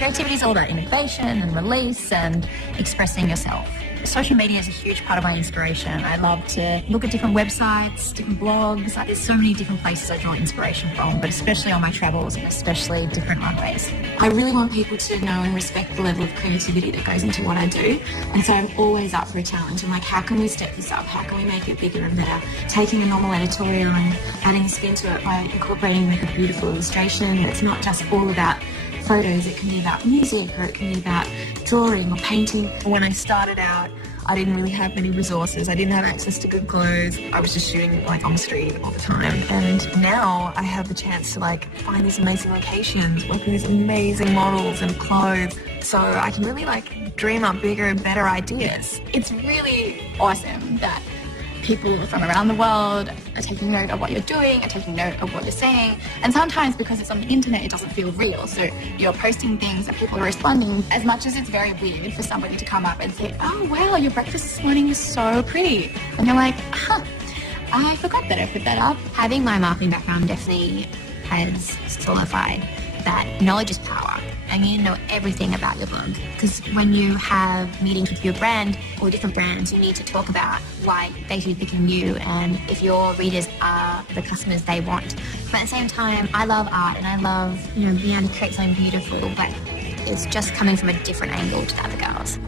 Creativity is all about innovation and release and expressing yourself. Social media is a huge part of my inspiration. I love to look at different websites, different blogs. There's so many different places I draw inspiration from, but especially on my travels and especially different runways. I really want people to know and respect the level of creativity that goes into what I do. And so I'm always up for a challenge. I'm like, how can we step this up? How can we make it bigger and better? Taking a normal editorial and adding a spin to it by incorporating like a beautiful illustration. It's not just all about photos, it can be about music, or it can be about drawing or painting. When I started out, I didn't really have many resources. I didn't have access to good clothes. I was just shooting like on the street all the time. And now I have the chance to like find these amazing locations, work with these amazing models and clothes. So I can really like dream up bigger and better ideas. It's really awesome that people from around the world are taking note of what you're doing, are taking note of what you're saying. And sometimes because it's on the internet, it doesn't feel real. So you're posting things and people are responding. As much as it's very weird for somebody to come up and say, oh, wow, your breakfast this morning is so pretty. And you're like, I forgot that I put that up. Having my marketing background definitely has solidified that knowledge is power. And you need to know everything about your blog, because when you have meetings with your brand or different brands, you need to talk about why they should be picking you and if your readers are the customers they want. But at the same time, I love art and I love, being able to create something beautiful, but it's just coming from a different angle to the other girls.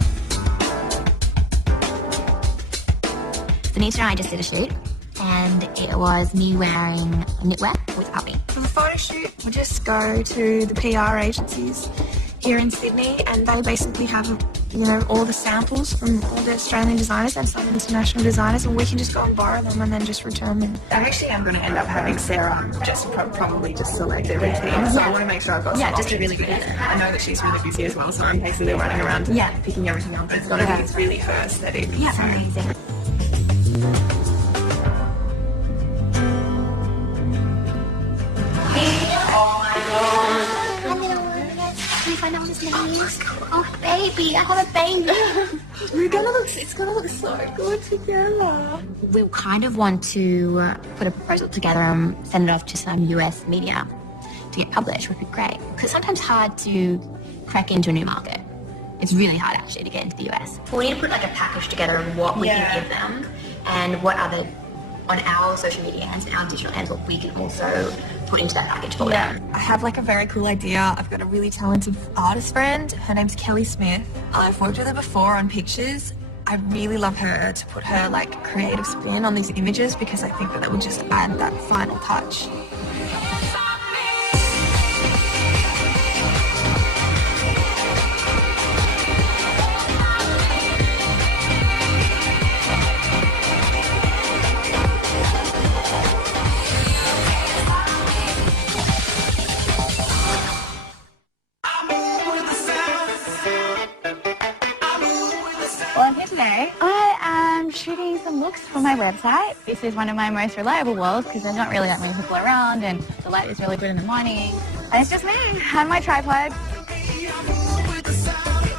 Denise and I just did a shoot, and it was me wearing knitwear with a puppy. For the photo shoot, we just go to the PR agencies here in Sydney, and they basically have, all the samples from all the Australian designers and some international designers, and we can just go and borrow them and then just return them. I actually am going to end up having Sarah probably just select everything, so I want to make sure I've got some just a really good options. I know that she's really busy as well, so I'm basically running around picking everything up, but it's got to be really for aesthetic. Yeah, so. Amazing. Oh, baby, I have a baby. It's gonna look so good together. We kind of want to put a proposal together and send it off to some US media to get published, would be great. Because sometimes it's hard to crack into a new market. It's really hard actually to get into the US. We need to put like a package together of what we can give them and what other on our social media hands and our digital hands, what we can also put into that package for them. I have like a very cool idea. I've got a really talented artist friend. Her name's Kelly Smith. I've worked with her before on pictures. I really love her to put her like creative spin on these images because I think that will just add that final touch. Well, I'm here today. I am shooting some looks for my website. This is one of my most reliable walls because there's not really that many people around and the light is really good in the morning. And it's just me and my tripod.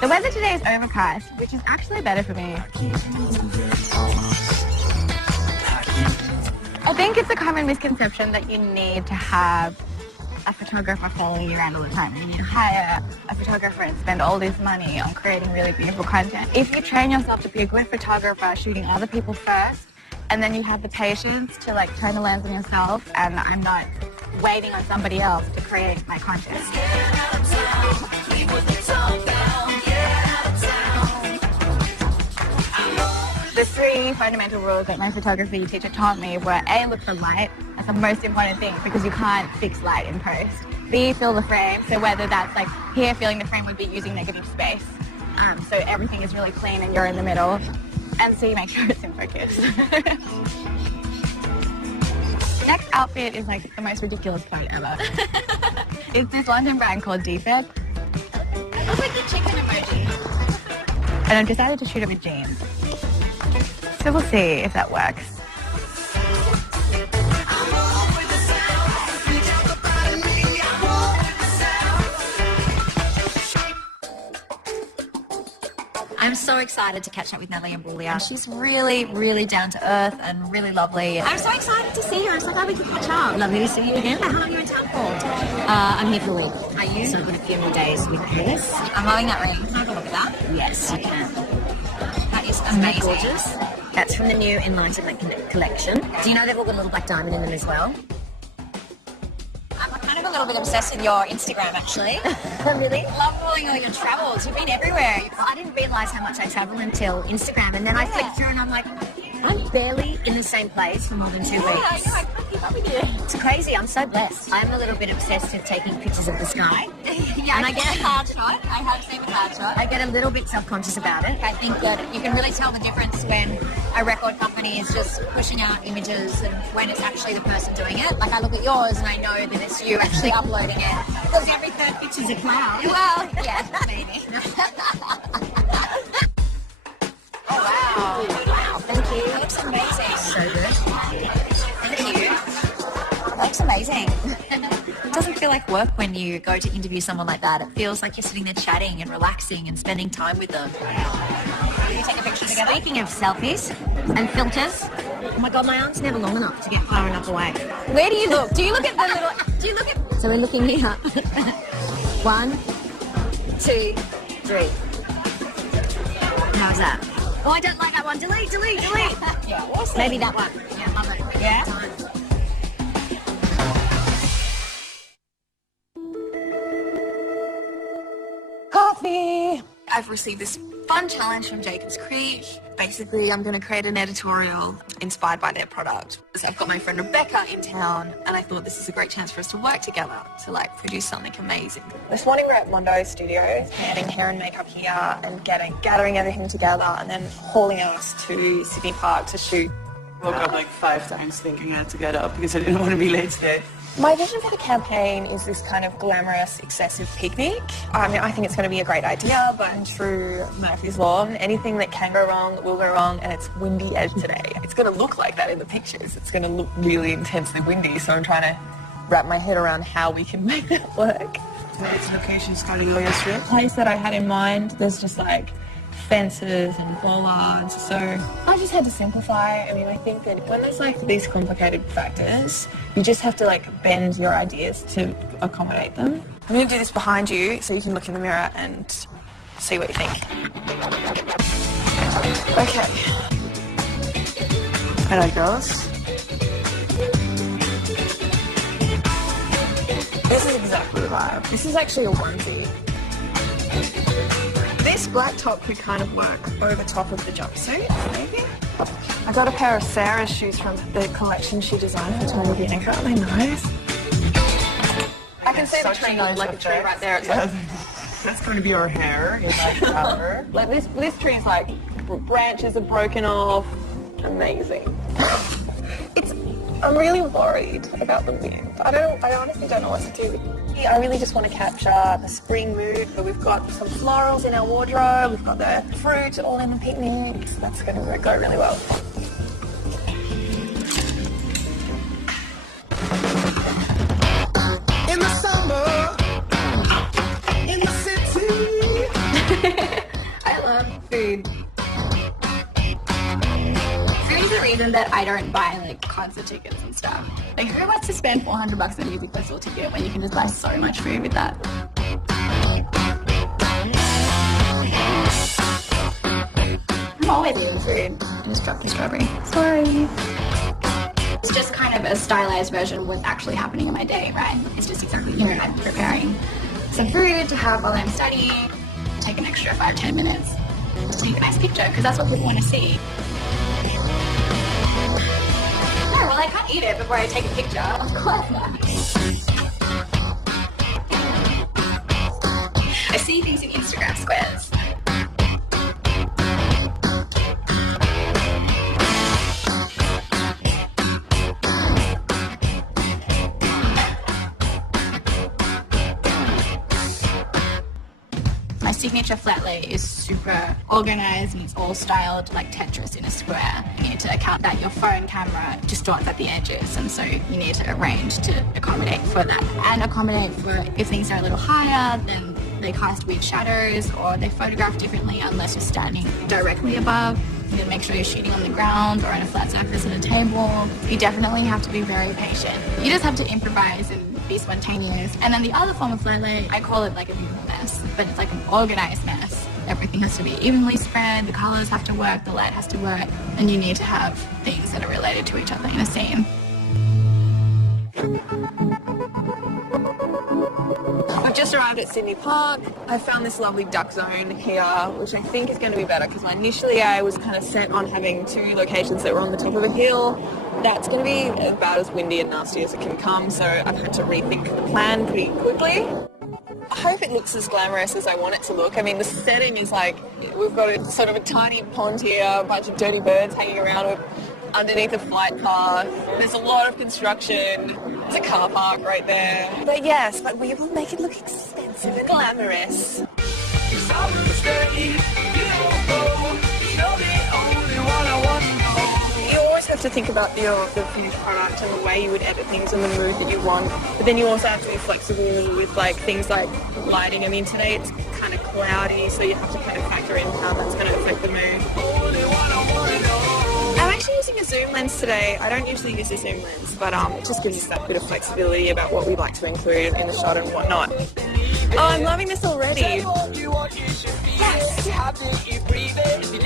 The weather today is overcast, which is actually better for me. I think it's a common misconception that you need to have a photographer following you around all the time. You need to hire a photographer and spend all this money on creating really beautiful content. If you train yourself to be a good photographer, shooting other people first, and then you have the patience to like turn the lens on yourself, and I'm not waiting on somebody else to create my content. The three fundamental rules that my photography teacher taught me were A, look for light. That's the most important thing because you can't fix light in post. B, fill the frame. So whether that's like here, filling the frame would be using negative space. So everything is really clean and you're in the middle. And C, make sure it's in focus. The next outfit is like the most ridiculous coat ever. It's this London brand called Defect. It looks like the chicken emoji. And I've decided to shoot it with jeans. So we'll see if that works. I'm so excited to catch up with Natalie Imbruglia. She's really, really down to earth and really lovely. I'm so excited to see her. I'm so glad we could catch up. Lovely to see you again. How long are you in town for? I'm here for a week. Are you? So I've got a few more days with Alice. I'm loving that ring. Can I have a look at that? Yes, you can. That is amazing. Gorgeous. That's from the new Enlightenment collection. Do you know they've all got a little black diamond in them as well? I'm kind of a little bit obsessed with your Instagram, actually. Really? Love following all your travels. You've been everywhere. Well, I didn't realise how much I travel until Instagram, and then I flicked through and I'm like, I'm barely in the same place for more than 2 weeks. Yeah, I can't keep up with you. It's crazy. I'm so blessed. I'm a little bit obsessed with taking pictures of the sky. Yeah, and I get a hard shot. I have seen a hard shot. I get a little bit self-conscious about it. I think that you can really tell the difference when a record company is just pushing out images and when it's actually the person doing it. Like I look at yours and I know that it's you actually uploading it. Because every third picture's a cloud. Well, yeah, maybe. Oh, wow. Wow, thank you. That looks amazing. So good. Thank you. That looks amazing. It doesn't feel like work when you go to interview someone like that. It feels like you're sitting there chatting and relaxing and spending time with them. Can you take a picture together? Speaking of selfies and filters, oh my God, my arm's never long enough to get far enough away. Where do you look? Do you look at the little... Do you look at... So we're looking here. 1, 2, 3. How's that? Oh, I don't like that one. Delete. Yeah, awesome. Maybe that one. Yeah, love it. Yeah? Coffee! I've received this fun challenge from Jacob's Creek. Basically, I'm going to create an editorial inspired by their product. So I've got my friend Rebecca in town, and I thought this is a great chance for us to work together to produce something amazing. This morning we're at Mondo Studios, getting hair and makeup here and gathering everything together and then hauling us to Sydney Park to shoot. Woke up 5 times thinking I had to get up because I didn't want to be late today. My vision for the campaign is this kind of glamorous, excessive picnic. I mean, I think it's going to be a great idea, but in true Murphy's Law, anything that can go wrong will go wrong, and it's windy as today. It's going to look like that in the pictures. It's going to look really intensely windy, so I'm trying to wrap my head around how we can make that work. Its location is Cardigolia Street. The place that I had in mind, there's just fences and bollards, so I just had to simplify. I mean, I think that when there's these complicated factors, you just have to bend your ideas to accommodate them. I'm going to do this behind you so you can look in the mirror and see what you think. Okay. I like those. This is exactly the vibe. This is actually a onesie. This black top could kind of work over top of the jumpsuit, maybe. I got a pair of Sarah's shoes from the collection she designed for Tony Bianca. Aren't they nice? I can see the tree, like a tree right there. That's going to be our hair in cover. This tree is branches are broken off. Amazing. I'm really worried about the wind. I honestly don't know what to do. I really just want to capture the spring mood, but we've got some florals in our wardrobe, we've got the fruit all in the picnic. That's going to go really well. In the summer, in the city. I love food. Food is the reason that I don't buy concert tickets and stuff. Who wants to spend $400 on a music festival ticket when you can just buy so much food with that? I'm always eating food. I just dropped the strawberry. Sorry. It's just kind of a stylized version of what's actually happening in my day, right? It's just exactly, I'm preparing some food to have while I'm studying, take an extra 5-10 minutes, take a nice picture, because that's what people want to see. No, well, I can't eat it before I take a picture. Of course not. I see things in Instagram squares. My signature flat lay is super organized and it's all styled like Tetris in a square. You need to account that your phone camera distorts at the edges, and so you need to arrange to accommodate for that and accommodate for if things are a little higher, then they cast weird shadows or they photograph differently unless you're standing directly above. You need to make sure you're shooting on the ground or on a flat surface at a table. You definitely have to be very patient. You just have to improvise and be spontaneous. And then the other form of flat lay, I call it like a mess, but it's like an organized mess. Everything has to be evenly spread, the colors have to work, the light has to work, and you need to have things that are related to each other in a scene. I've just arrived at Sydney Park. I found this lovely duck zone here, which I think is going to be better because initially I was kind of set on having 2 locations that were on the top of a hill. That's going to be about as windy and nasty as it can come, so I've had to rethink the plan pretty quickly. I hope it looks as glamorous as I want it to look. I mean, the setting is like, we've got a sort of a tiny pond here, a bunch of dirty birds hanging around underneath a flight path. There's a lot of construction. There's a car park right there. But yes, but we will make it look expensive and glamorous. You always have to think about the finished product and the way you would edit things and the mood that you want. But then you also have to be flexible with like things like lighting. I mean, today it's kind of cloudy, so you have to kind of factor in how that's going to affect the mood. I'm actually using a zoom lens today. I don't usually use a zoom lens, but it just gives us that bit of flexibility about what we'd like to include in the shot and whatnot. Oh, I'm loving this already. Yes!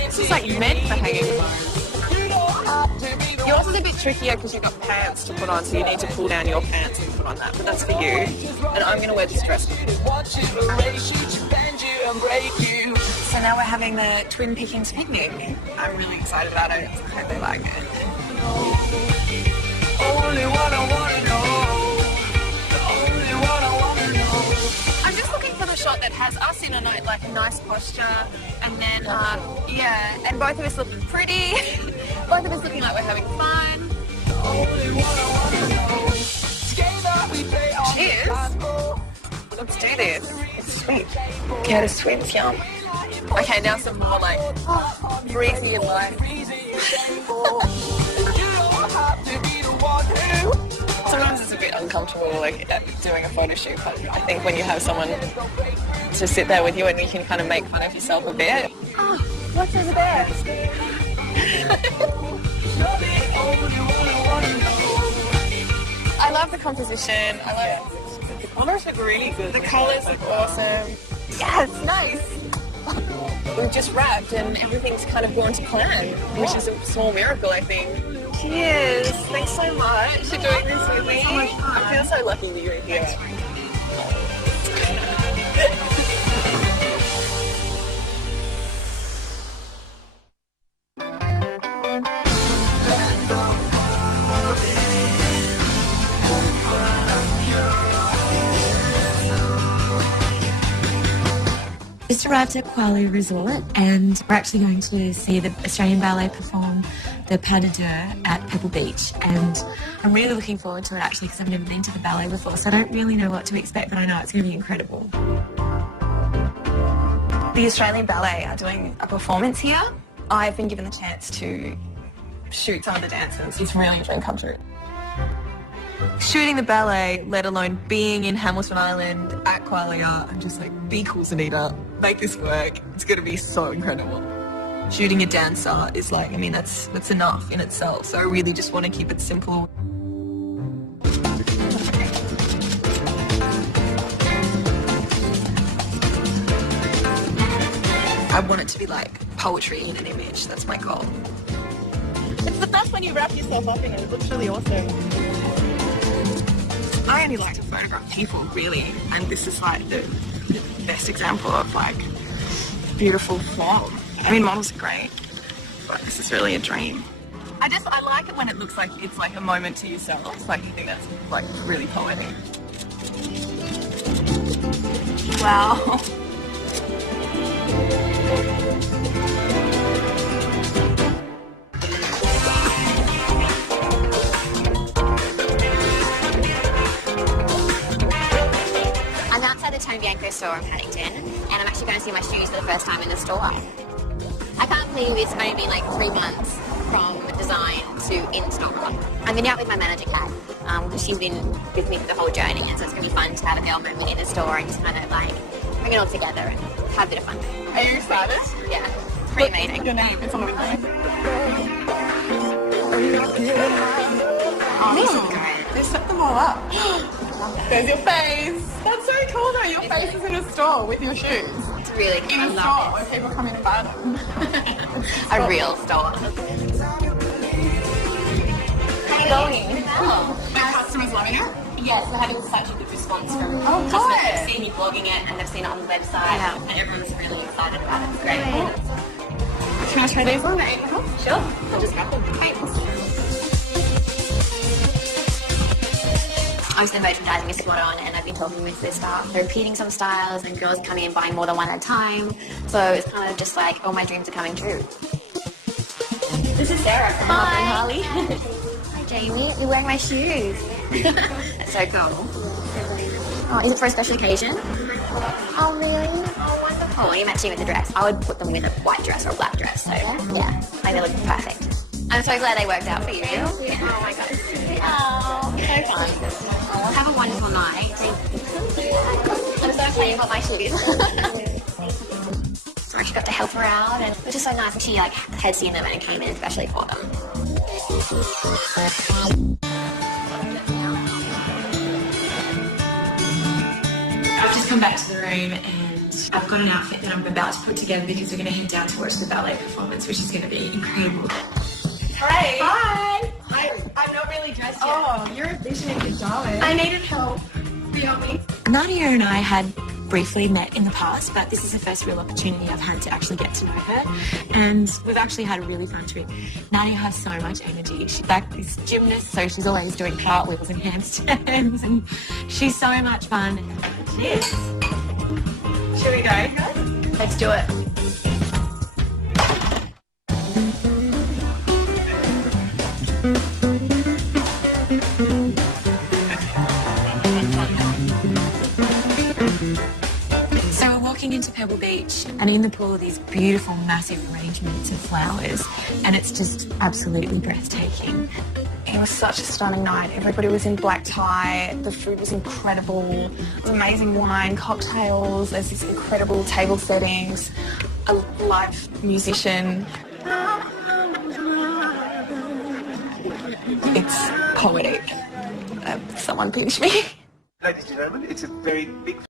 This is like meant for hanging phones. Yours is a bit trickier because you've got pants to put on, so you need to pull down your pants and put on that, but that's for you. And I'm going to wear this dress. So now we're having the Twin Pickings picnic. I'm really excited about it. I hope they like it. I'm just looking for the shot that has us in a like a nice posture, and then yeah, and both of us looking pretty. Both of us looking like we're having fun. Cheers. Let's do this. It's sweet. Yeah, it's sweet. It's yum. Okay, now some more like breezy and light. Sometimes it's a bit uncomfortable like doing a photo shoot, but I think when you have someone to sit there with you and you can kind of make fun of yourself a bit. Oh, what's over there? I love the composition. I love it. The colours look really good. The colours look awesome. Yes, nice. We've just wrapped and everything's kind of gone to plan, which is a small miracle, I think. Cheers. Thanks so much for doing this with me. I feel so lucky that you're here. Just arrived at Kuala Resort and we're actually going to see the Australian Ballet perform the Pas de Deux at Pebble Beach, and I'm really looking forward to it actually because I've never been to the ballet before, so I don't really know what to expect, but I know it's going to be incredible. The Australian Ballet are doing a performance here. I've been given the chance to shoot some of the dancers. It's really a dream come true. Shooting the ballet, let alone being in Hamilton Island at Qualia, I'm just like, be cool, Zanita. Make this work. It's going to be so incredible. Shooting a dancer is like, I mean, that's enough in itself. So I really just want to keep it simple. I want it to be like poetry in an image. That's my goal. It's the best when you wrap yourself up in it. It looks really awesome. I only like to photograph people, really, and this is like the best example of like beautiful form. I mean, models are great, but this is really a dream. I like it when it looks like it's like a moment to yourself. Like, I think that's like really poetic. Wow. I'm outside the Tony Bianco store in Paddington, and I'm actually going to see my shoes for the first time in the store. I can't believe it's only been like 3 months from design to in-store. I've been out with my manager, Kat, because she's been with me for the whole journey, and so it's going to be fun to have a girl meet me in the store and just kind of like bring it all together and have a bit of fun. Are you excited? Yeah, it's pretty amazing. Your name, it's on the window. Oh, this is great. They set them all up. There's your face. That's so cool though. Your face is in a store with your shoes. It's really cool. In a store where people come in and buy them. A real store. How are you going? Are customers loving it? Yes, we're having such a good response from Oh, customers. good. They've seen me blogging it and they've seen it on the website and everyone's really excited about it. It's great. Can I try these on? Sure. I'll just grab them. Thanks. Obviously, merchandising is spot on, and I've been talking with the staff. They're repeating some styles, and girls coming in buying more than one at a time. So it's kind of just like all my dreams are coming true. This is Sarah from Harley. Hi, Jamie. You're wearing my shoes. That's so cool. Oh, is it for a special occasion? Oh, really? Oh, wonderful. You're matching with the dress. I would put them with a white dress or a black dress. So, yeah, I think they look perfect. I'm so glad they worked out for you. Oh, my God. Oh, so fun. Well, have a wonderful night. I'm so excited about my shoes. So I actually got to help her out, and it was just so nice. And she had seen them and came in especially for them. I've just come back to the room and I've got an outfit that I'm about to put together because we're going to head down to watch the ballet performance, which is going to be incredible. Hey. Hi! I'm not really dressed yet. Oh, you're a visionary, darling. I needed help. Will you help me? Nadia and I had briefly met in the past, but this is the first real opportunity I've had to actually get to know her, and we've actually had a really fun trip. Nadia has so much energy. She's like this gymnast, so she's always doing cartwheels and handstands, and she's so much fun. Cheers! Should we go? Let's do it. So we're walking into Pebble Beach, and in the pool are these beautiful, massive arrangements of flowers, and it's just absolutely breathtaking. It was such a stunning night. Everybody was in black tie. The food was incredible. Amazing wine, cocktails. There's these incredible table settings. A live musician. It's poetic. Someone pinch me. Ladies and gentlemen, it's a very big